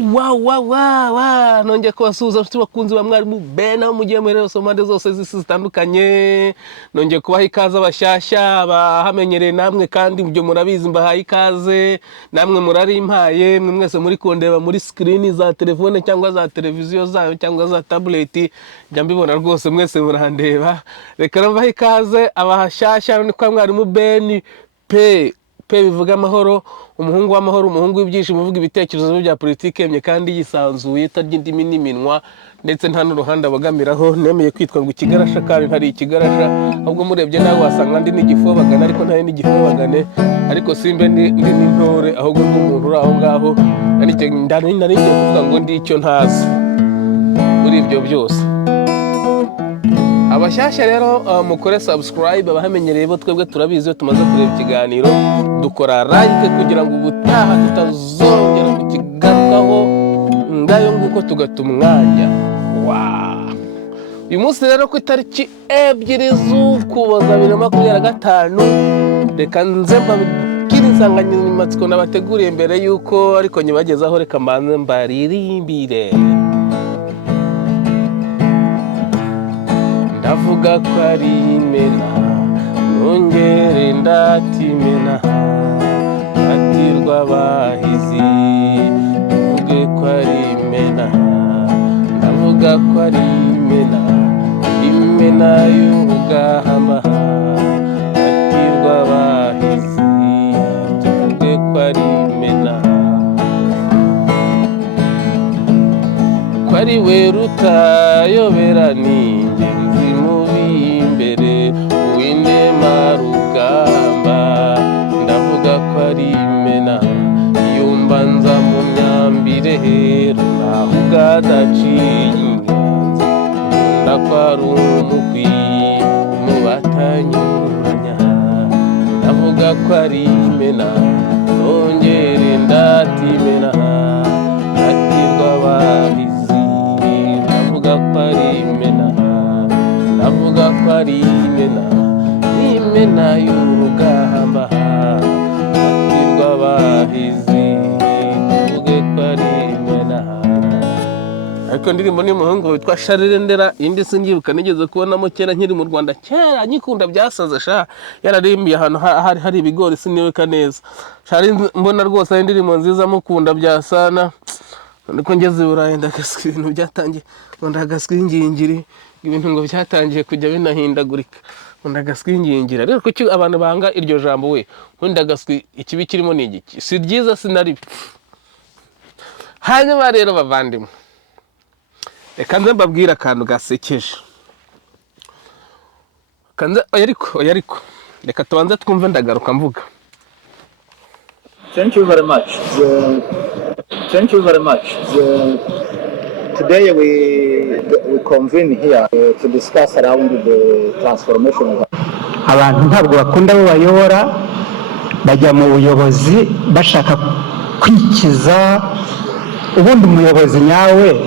wa nongeye kubasuhuza nshuti bakunzi ba mwarimu Ben aho mugiye muri somande zose z'isi zitandukanye. Nongeye kubaha ikaze abashyashya bahamenyereye namwe kandi ibyo murabizi mbahaye ikaze namwe murarimpaye mwe mwese muri kundeba muri screen za telefone cyangwa za televiziyo zayo cyangwa za tablet njya mbibona rwose mwese murandeba. Reka mbaha ikaze abashyashya ni kwa mwarimu Ben pe bivuga amahoro, umuhungu w'amahoro, umuhungu w'ibyishimo, uvuga ibitekerezo bya politike mye kandi yisanzuye tarya indimi n'iminwa ndetse nta n'uruhande abagamiraho. Nemeye kwitwa ngo ikigarasha kandi ntari ikigarasha, ahubwo murebye nawe wasanga ndi n'igifobagane ariko ntari n'igifobagane, ariko simbe ndi n'intore ahubwo ndi umuntu uri aho ngaho. Nari ngiye kuvuga ngo ndi icyo ntazi muri ibyo byose. Abashyashya rero mukore subscribe, abahamenyereye bo twebwe turabizi iyo tumaze kureba ikiganiro dukora like kugira ngo ubutaha tutazongera kukigarukaho ngayo nguko tugata umwanya. Uyu munsi rero ku itariki 2 z'Ukuboza 2025 reka nze mbabwire insanganyamatsiko nabateguriye mbere yuko ariko nyibagezaho. Reka mbanze mbaririmbire. Ndavuga ko ari imena nongere ndatimena atirwa abahizi. Ndavuge ko ari imena, ndavuga ko ari imena, imena y'urugamba atirwa abahizi. Ndavuge ko ari imena, ko ari we rutayoberani rugamba. Ndavuga ko ari imena iyo mbanza mu myambire naho ugadaciye inganzo. Nkunda ko ari umukwi mu batanyuranya. Ndavuga ko ari imena nongere ndatimena atirwa abahizi. Ndavuga ko ari imena, ndavuga ko ari imena, imena y'urugamba atirwa abahizi. Ndavuge ko ari imena. Ariko ndirimbo ni umuhungu witwa Charles Ndera, indi singibuka nigeze kubonamo kera nkiri mu Rwanda, kera nyikunda byasaze sha, yararimbiye ahantu hari ibigori siniweka neza. Charles mbona rwose ari indirimbo nziza mukunda byasana. Niko ngeze Burayi ndagaswa ibintu byatangiye, ndagaswingingiri ibintu ngo byatangiye kujya binahindagurika. Ndagaswingingira rero kuki abantu banga iryo jambo we ndagaswi ikibi kirimo ni igiki? Si byiza sinari. Hanyuma rero bavandimwe, reka nze mbabwira akantu gasekeje. Ariko reka tubanze twumve ndagaruka mvuga. Thank you very much. Today we convene here to discuss around the transformation of abantu ntabwo bakunda bo bayobora bajya mu buyobozi bashaka kwikiza, ubundi umuyobozi nyawe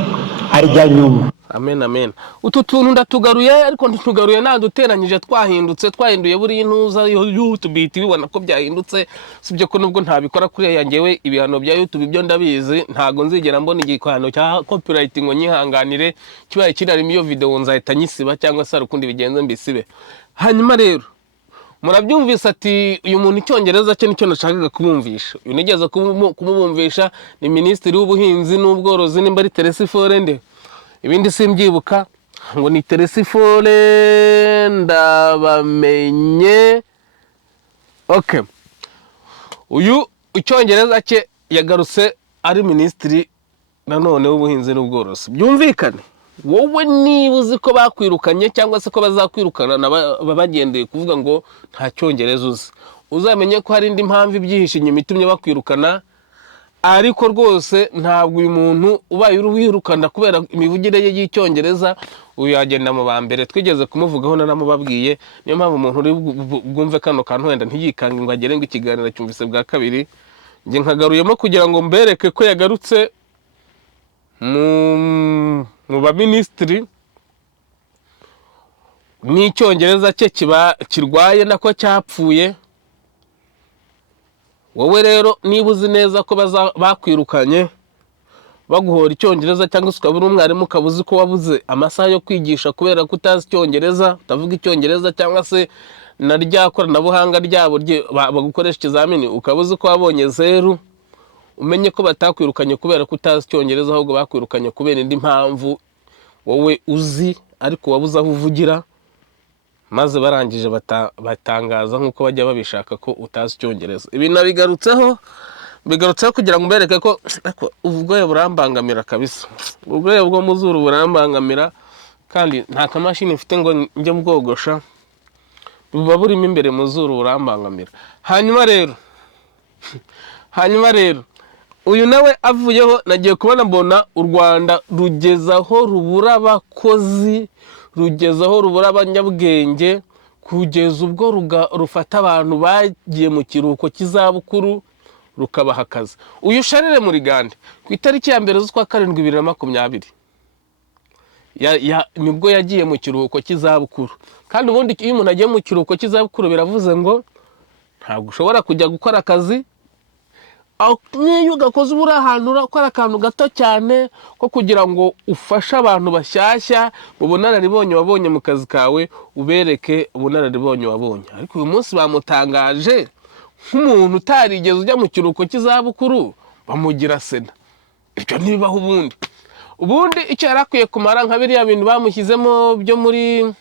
arya nyuma. Amen. Utu tuntu ndatugaruye, ariko ntugaruye naduteranyije twahinduye buri intuza YouTube bibona ko byahindutse. Sibyo ko nubwo ntabikora kuri yangewe ibihano bya YouTube byo ndabizi, ntago nzigera mbona igihano cya copyright ngo nyihanganire kibaye kirarimo iyo video nzahita nyisiba cyangwa se rukundi bigenze mbisibe. Hanyuma rero murabyumvise ati uyu muntu icyongereza cye nicyo nashakaga kumumvisha. Uyu nigeze kumumvisha ni Minisitiri w'Ubuhinzi n'Ubworozi, nimba ari Teresifore nde ibindi simbyibuka, ngo ni Teresifore ndabamenye. Okay, uyu icyongereza cye yagarutse ari Minisitiri nanone w'Ubuhinzi n'Ubworozi. Byumvikane wowe niba uzi ko bakwirukanye cyangwa se ko bazakwirukana bagendeye kuvuga ngo nta cyongereza uzi, uzamenye ko hari indi mpamvu ibyihishe inyuma itumye bakwirukana. Ariko rwose ntabwo uyu muntu ubaye urwirukana kubera imivugire ye y'icyongereza uyu yagenda mu bambere. Twigeze kumuvugaho naramubabwiye, niyo mpamvu umuntu uri bwumve kano kantu wenda ntiyikange ngo agere ngo ikiganiro cyumvise bwa kabiri. Nge nkagaruyemo kugira ngo mbereke ko yagarutse mu baminisitiri n'icyongereza cye kirwaye nako cyapfuye. Wowe rero niba uzi neza ko bakwirukanye baguhora icyongereza cyangwa se ukaba uri umwarimu ukaba uzi ko wabuze amasaha yo kwigisha kubera ko utazi icyongereza, utavuga icyongereza, cyangwa se na rya koranabuhanga ryabo bagukoresha ikizamini ukaba uzi ko wabonye 0, umenye ko batakwirukanye kubera ko utazi icyongereza, ahubwo bakwirukanye kubera indi mpamvu wowe uzi ariko wabuze aho uvugira, maze barangije batangaza nk'uko bajya babishaka ko utazi icyongereza. Ibi nabigarutseho kugira ngo mbereke ko ubwoya burambangamira kabisa, ubwoya bwo mu zuru burambangamira, kandi nta kamashini mfite ngo njye mbwogosha, buba burimo imbere mu zuru burambangamira. Hanyuma rero uyu nawe avuyeho, nagiye kubona mbona u Rwanda rugezaho rubura abakozi, rugezaho rubura abanyabwenge, kugeza ubwo rufata abantu bagiye mu kiruhuko cy'izabukuru rukabaha akazi. Uyu Charles Murigande ku itariki ya 1 z'ukwa 7 2020 nibwo yagiye mu kiruhuko cy'izabukuru. Kandi ubundi iyo umuntu agiye mu kiruhuko cy'izabukuru biravuze ngo ntabwo ushobora kujya gukora akazi, niyo ugakoze ubura ahantu urakora akantu gato cyane ko kugira ngo ufashe abantu bashyashya mu bunararibonye wabonye mu kazi kawe, ubereke ubunararibonye wabonye. Ariko uyu munsi bamutangaje nk'umuntu utarigeze ujya mu kiruhuko cy'izabukuru, bamugira sena. Ibyo ntibibaho ubundi icyo yarakwiye kumara nka biriya bintu bamushyizemo byo muri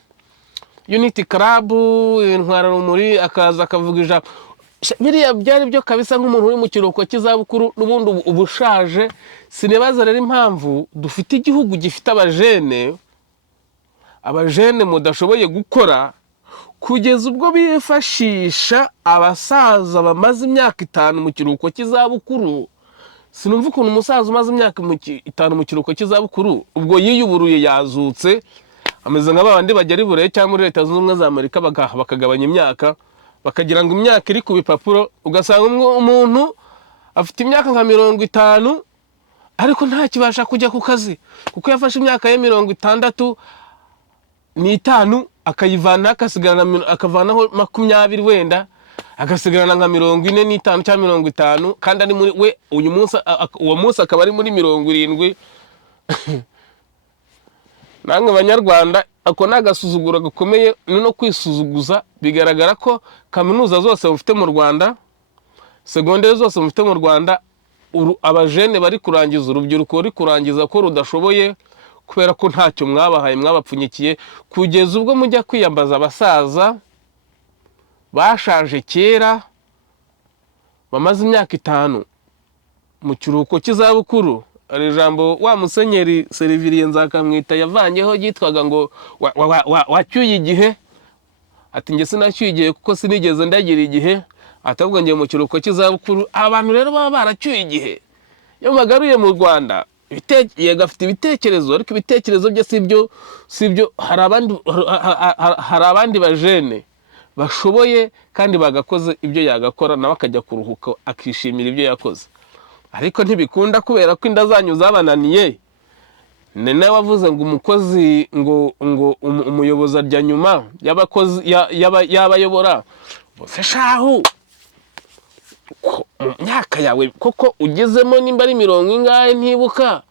Unity Club, intwararumuri, akaza akavuga ijambo, biriya byari byo kabisa nk'umuntu uri mu kiruhuko cy'izabukuru, n'ubundi ubushaje. Sinibaza rero impamvu dufite igihugu gifite abajene mudashoboye gukora, kugeza ubwo bifashisha abasaza bamaze imyaka 5 mu kiruhuko cy'izabukuru. Sinumva ukuntu umusaza umaze imyaka 5 mu kiruhuko cy'izabukuru ubwo yiyuburuye yazutse, ameze nk'abandi bagera ibure cyangwa muri Leta Zunze Ubumwe za Amerika bakagabanya imyaka, bakagira ngo imyaka iri ku bipapuro, ugasanga umuntu afite imyaka nka 50 ariko nta kibasha kujya ku kazi kuko yafashe imyaka ye 65 akayivana akavanaho 20 wenda agasigarana nka 45 cyangwa 50, kandi ari muri we uwo munsi akaba ari muri 70. Namwe Banyarwanda, ako nagasuzugura gakomeye no kwisuzuguza. Bigaragara ko kaminuza zose mufite mu Rwanda, secondaire zose mufite mu Rwanda, abajene bari kurangiza, urubyiruko ruri kurangiza ko rudashoboye kubera ko ntacyo mwabahaye, mwabapfunyikiye, kugeza ubwo mujya kwiyambaza abasaza bashaje kera bamaze imyaka 5 mu kiruhuko cy'izabukuru. Ari ijambo wa Musenyeri Seriviriye Nzakamwita yavanyeho yitwaga ngo wacyuye igihe. Ati nge sinacyuye igihe kuko sinigeze ndagira igihe, atabwo ngiye mu kiruhuko cy'izabukuru. Abantu rero baba baracyuye igihe. Iyo magaruye mu Rwanda gafite ibitekerezo, ariko ibitekerezo bye sibyo. Hari abandi bajene bashoboye kandi bagakoze ibyo yagakora, nawe akajya kuruhuka akishimira ibyo yakoze. Ariko ntibikunda kubera ko inda zanyu zabananiye. Nene wavuze ngo umukozi ngo umuyobozi arya nyuma y'abakozi y'abayobora. Bose shahu myaka yawe koko ugezemo nimba ari 70 ingahe ntibuka,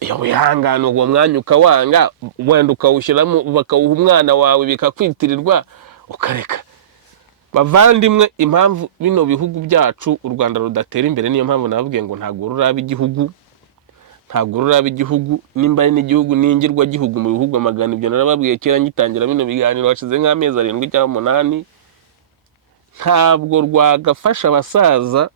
iyo wihangana uwo mwanya ukawanga, wenda ukawushyiramo bakawuha umwana wawe bikakwitirirwa ukareka. Bavandimwe, impamvu bino bihugu byacu u Rwanda rudatera imbere niyo mpamvu nababwiye ngo ntago ruraba igihugu, nimba ari n'igihugu ningirwa gihugu mu bihugu amagana. Ibyo narababwiye kera ngitangira bino biganiro hashize nk'amezi 7 cyangwa 8. Ntabwo rwagafasha abasaza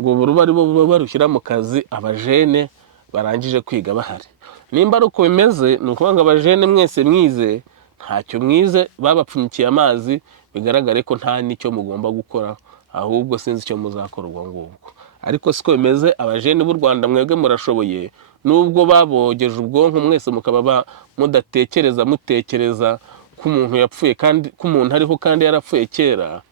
ngo ruba ari bo barushyira mu kazi abajene barangije kwiga bahari. Nimba ari uko bimeze, ni ukuvuga ngo abajene mwese mwize ntacyo mwize, babapfunyikiye amazi, bigaragare ko nta nicyo mugomba gukora, ahubwo sinzi icyo muzakora ubwo ngubwo. Ariko siko bimeze. Abajene b'u Rwanda mwebwe murashoboye, nubwo babogeje ubwonko mwese mukaba mutekereza ko umuntu yapfuye kandi ko umuntu ariho kandi yarapfuye kera.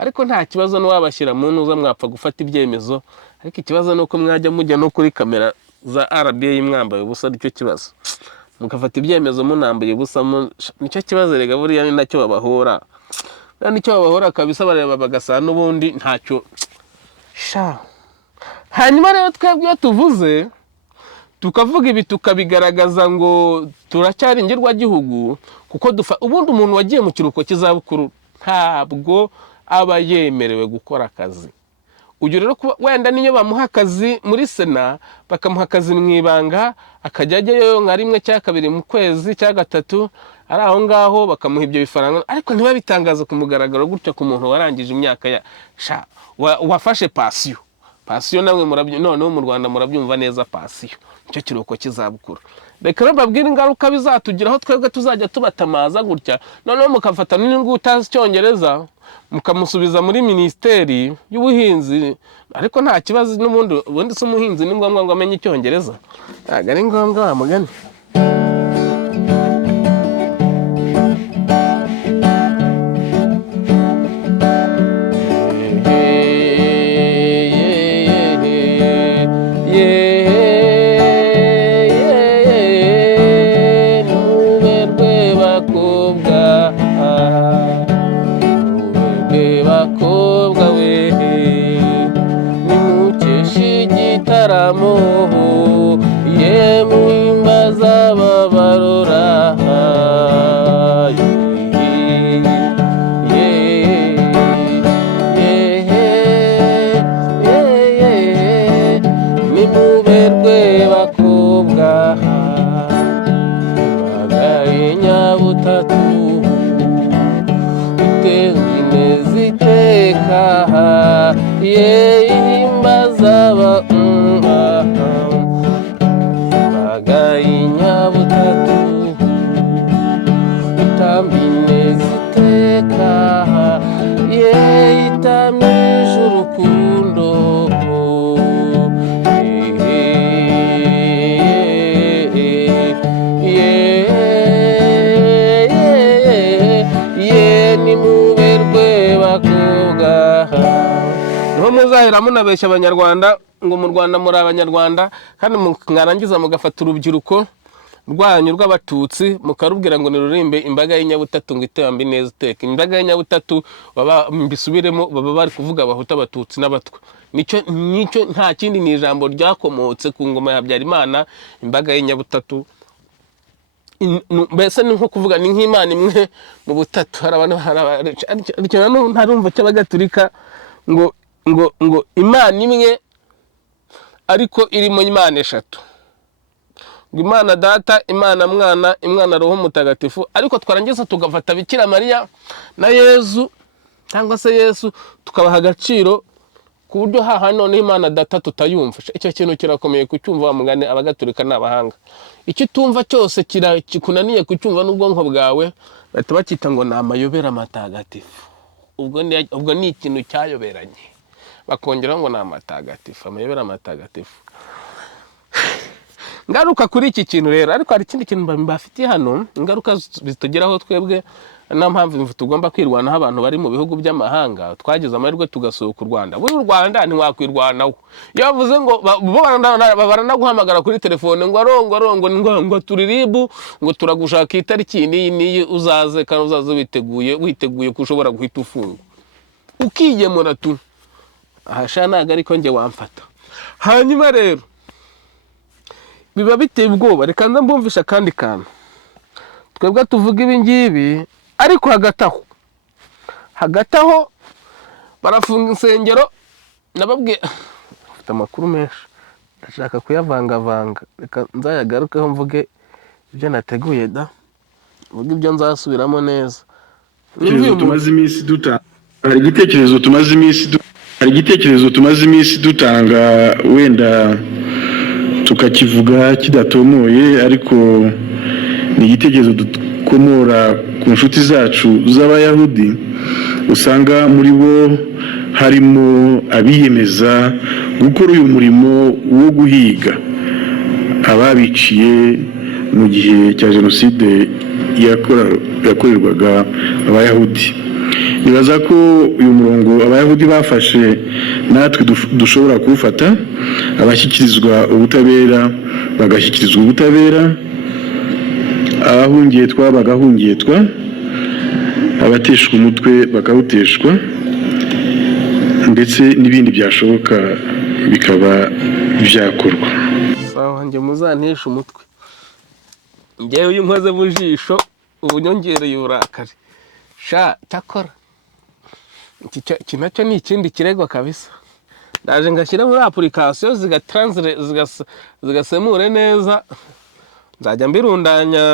Ariko nta kibazo n'uwabashyira mu ntuza mwapfa gufata ibyemezo. Ariko ikibazo nuko mwajya mujya no kuri kamera za RBA mwambaye ubusa, nicyo kibazo. Mukafata ibyemezo munambaye ubusa, nicyo kibazo. Rega buriya ni nacyo babahora. Nicyo babahora kabisa, bareba bagasa n'ubundi ntacyo. Hanyuma rero twebwe tuvuze tukavuga ibi tukabigaragaza ngo turacyari ingirwagihugu kuko ubundi umuntu wagiye mu kiruhuko cy'izabukuru ntabwo aba yemerewe gukora akazi. Uyu rero wenda niyo bamuha akazi muri Sena bakamuha akazi mu ibanga akajya ajyayo nka rimwe cyangwa kabiri mu kwezi cyangwa gatatu ari aho ngaho bakamuha ibyo bifaranga, ariko ntibabitangaza ku mugaragaro gutya ku muntu warangije imyaka wafashe pasiyo namwe noneho mu Rwanda murabyumva neza pasiyo icyo kiruhuko cy'izabukuru. Reka rero babwire ingaruka bizatugiraho twebwe tuzajya tubatamaza gutya, noneho mukafata n'ingu utazi Icyongereza mukamusubiza muri Minisiteri y'Ubuhinzi, ariko nta kibazo ubundi se umuhinzi ni ngombwa ngo amenye Icyongereza? Ntabwo ari ngombwa wa mugani. Muzahera munabeshya abanyarwanda ngo mu Rwanda muri abanyarwanda kandi mwarangiza mugafata urubyiruko rwanyu rw'abatutsi mukarubwira ngo nirurimbe imbaga y'inyabutatu ngo itembe neza iteka. Imbaga y'inyabutatu baba mbisubiremo baba bari kuvuga abahuta abatutsi n'abatwa. Nicyo nta kindi ni ijambo ryakomotse ku ngoma ya Habyarimana. Imbaga y'inyabutatu mbese ni nko kuvuga ni nk'Imana imwe mu butatu. Hari abantu ntarumva cy'abagatulika ngo Imana imwe ariko irimo Imana eshatu, ngo Imana Data, Imana Mwana, Imana Roho Mutagatifu, ariko twarangiza tugafata Bikira Mariya na Yezu cyangwa se Yesu tukabaha agaciro ku buryo haha none Imana Data tutayumva. Icyo kintu kirakomeye kucyumva wa mugane abagatulika n'abahanga. Icyo tumva cyose kikunaniye kucyumva n'ubwonko bwawe bahita bakita ngo ni amayobera matagatifu. Ubwo ni ikintu cyayoberanye bakongera ngo ni amatagatifu, amayobera matagatifu. Ngaruka kuri iki kintu rero, ariko hari ikindi kintu mbafitiye hano, ingaruka zitugeraho twebwe. Na mpamvu tugomba kwirwanaho abantu bari mu bihugu by'amahanga. Twagize amahirwe tugasohoka u Rwanda. Buri u Rwanda ntiwakwirwanaho. Iyo bavuze ngo baranaguhamagara kuri telefone ngo arongo ngo turiribu ngo turagushaka itariki n'iyi uzaze kandi uzaze witeguye ko ushobora guhita ufunga ukigemura tu ahasha naga ariko nge wamfata. Hanyuma rero biba biteye ubwoba. Reka ndambumvisha kandi kantu twebwe tuvuga ibi ngibi, ariko hagati aho barafunga insengero. Nababwiye afite amakuru menshi ndashaka kuyavangavanga, reka nzayagarukeho mvuge ibyo nateguye mvuge ibyo nzasubiramo neza. Hari igitekerezo tumaze iminsi dutanga wenda tukakivuga kidatomoye, ariko ni igitekerezo dukomora ku nshuti zacu z'Abayahudi. Usanga muri bo harimo abiyemeza gukora uyu murimo wo guhiga ababiciye mu gihe cya Jenoside yakorerwaga Abayahudi. Nibaza ko uyu murongo Abayahudi bafashe natwe dushobora kuwufata, abashyikirizwa ubutabera bagashyikirizwa ubutabera, abahungiyetwa bagahungiyetwa, abateshwa umutwe bakawuteshwa, ndetse n'ibindi byashoboka bikaba byakorwa. wanjye muzantesha umutwe ngewe uyu nkoze mu jisho ubu nyongereye uburakari sha takora iki nacyo ni ikindi kirego kabisa ndaje ngashyira muri application zigasemure neza nzajya mbirundanya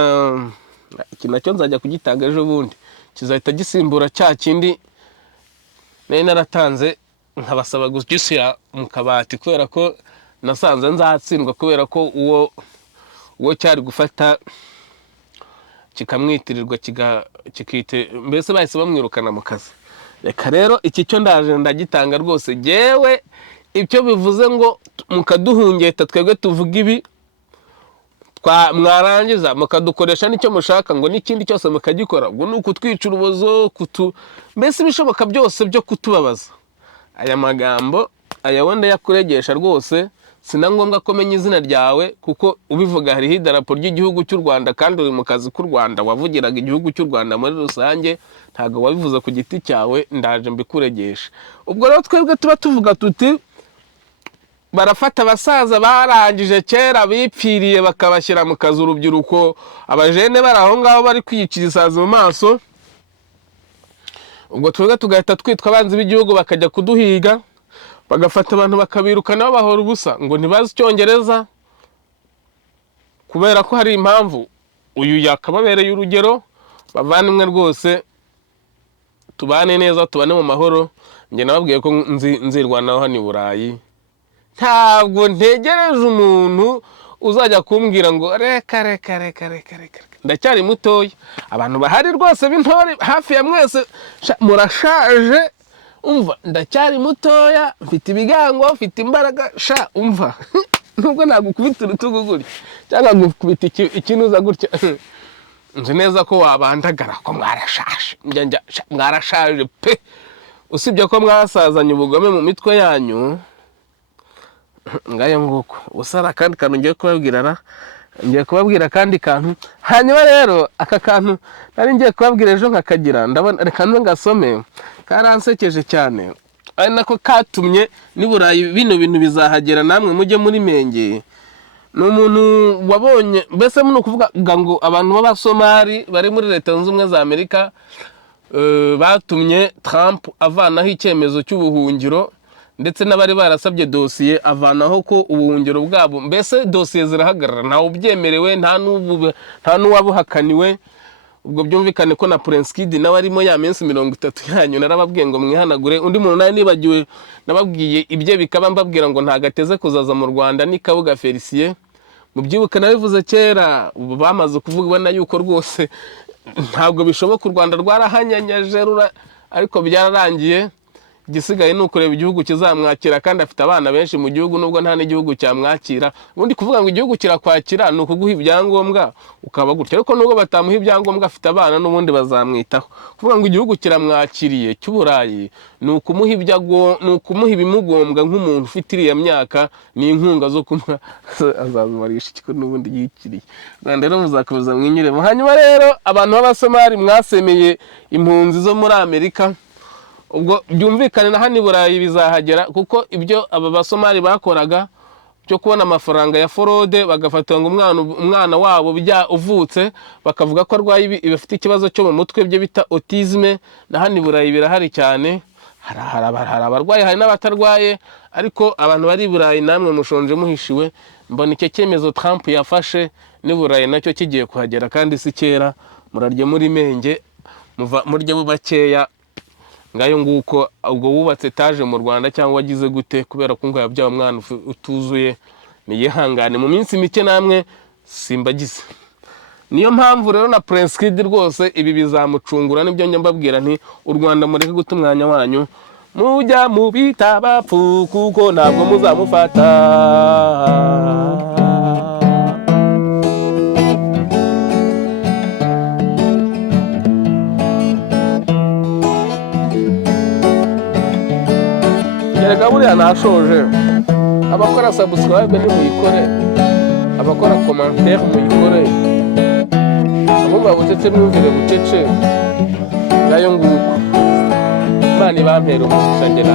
iki nacyo nzajya kugitanga ejo bundi kizahita gisimbura cya kindi nari naratanze nkabasaba gugishyira mu kabati kubera ko nasanze nzatsindwa kubera ko uwo cyari gufata kikamwitirirwa kikite mbese bahise bamwirukana mu kazi. Reka rero iki cyo ndaje ndagitanga rwose jewe icyo bivuze ngo mukaduhungeta twebwe tuvuga ibi mwarangiza mukadukoresha nicyo mushaka ngo n'ikindi cyose mukagikora ngo nuko twica urubozo mbese bishoboka byose byo kutubabaza. Aya magambo aya wenda yakuregesha rwose sina ngombwa ko menya izina ryawe kuko ubivuga hariho idarapo ry'igihugu cy'u Rwanda kandi uri mu kazi k'u Rwanda wavugiraga igihugu cy'u Rwanda muri rusange ntago wabivuze ku giti cyawe ndaje mbikuregesha. Ubwo rero twebwe tuba tuvuga tuti barafata abasaza barangije kera bipfiriye bakabashyira mu kazi urubyiruko abajene bari aho ngaho bari kwiyicira isazi mu maso, ubwo twebwe tugahita twitwa abanzi b'igihugu bakajya kuduhiga bagafata abantu bakabirukana babahora ubusa ngo ntibazi icyongereza kubera ko hari impamvu uyu yakababereye urugero. Bavandimwe rwose tubane neza tubane mu mahoro. Njye nababwiye ko nzirwanaho hano i Burayi, ntabwo ntegereje umuntu uzajya kumbwira ngo reka ndacyari mutoya. Abantu bahari rwose b'intore hafi ya mwese murashaje, umva ndacyari mutoya mfite ibigango mfite imbaraga sha umva nubwo nagukubita urutugu gutya cyangwa ngukubita ikinuza gutya nzi neza ko wabandagara ko mwarashaje mwarashaje pe, usibye ko mwasazanye ubugome mu mitwe yanyu ngayo nguko. Usara kandi kantu ngiye kubabwira kandi kantu hanyuma rero aka kantu nari ngiye kubabwira ejo nkakagira ndabona reka ngasome karansekeje cyane ari nako katumye ni Burayi bino bintu bizahagera namwe mujye muri Menge. Ni umuntu wabonye mbese muno kuvuga ngo abantu b'Abasomali bari muri Leta Zunze Ubumwe za Amerika batumye Trump avanaho icyemezo cy'ubuhungiro ndetse n'abari barasabye dosiye avanaho ko ubuhungiro bwabo mbese dosiye zirahagarara ntawe ubyemerewe nta n'uwabuhakaniwe. Ubwo byumvikane ko na Prince Kid nawe arimo ya minsi 30 yanyu narababwiye ngo mwihanagure. Undi muntu nawe nibagiwe nababwiye ibye bikaba mbabwira ngo ntagateze kuzaza mu Rwanda ni Kabuga Felicien. Mubyibuka nabivuze kera ubu bamaze kuvugwa yuko rwose ntabwo bishoboka u Rwanda rwarahanyanyaje ariko byararangiye. Igisigaye ni ukureba igihugu kizamwakira kandi afite abana benshi mu gihugu nubwo nta n'igihugu cyamwakira. Ubundi kuvuga ngo igihugu kirakwakira ni ukuguha ibyangombwa ukaba gutya, ariko nubwo batamuha ibyangombwa afite abana n'ubundi bazamwitaho. Kuvuga ngo igihugu kiramwakiriye cy'Uburayi ni ukumuha ibimugombwa nk'umuntu ufite iriya myaka ni inkunga zo kumuha azazumarisha ikiko n'ubundi yikiriye. Rwanda rero muzakomeza mwinyuremo. Hanyuma rero abantu b'Abasomali mwasemeye impunzi zo muri Amerika, ubwo byumvikane na hano i Burayi bizahagera kuko ibyo aba Basomali bakoraga byo kubona amafaranga ya forode bagafata ngo umwana wabo uvutse bakavuga ko arwaye bafite ikibazo cyo mu mutwe byo bita autisme, na hano i Burayi birahari cyane. Hari abarwaye hari n'abatarwaye, ariko abantu bari i Burayi namwe mushonje muhishiwe. Mbona icyo cyemezo Trump yafashe ni Burayi nacyo kigiye kuhagera kandi si kera. Murarye muri Menge murye bubakeya ngayo nguko. Ubwo wubatse etaje mu Rwanda cyangwa wagize gute kubera ko ngo yabyaye umwana utuzuye niyihangane mu minsi mike namwe simbagize. Niyo mpamvu rero na Prince Kid rwose ibi bizamucungura nibyo njye mbabwira nti u Rwanda mureke guta umwanya wanyu mujya mu bita bapfu kuko ntabwo muzamufata. Reka buriya nashoje abakora subscribe ni muyikore, abakora commentaire muyikore, abumva bucece mwumvire bucece ngayo nguko. Imana ibampera umugisha ngena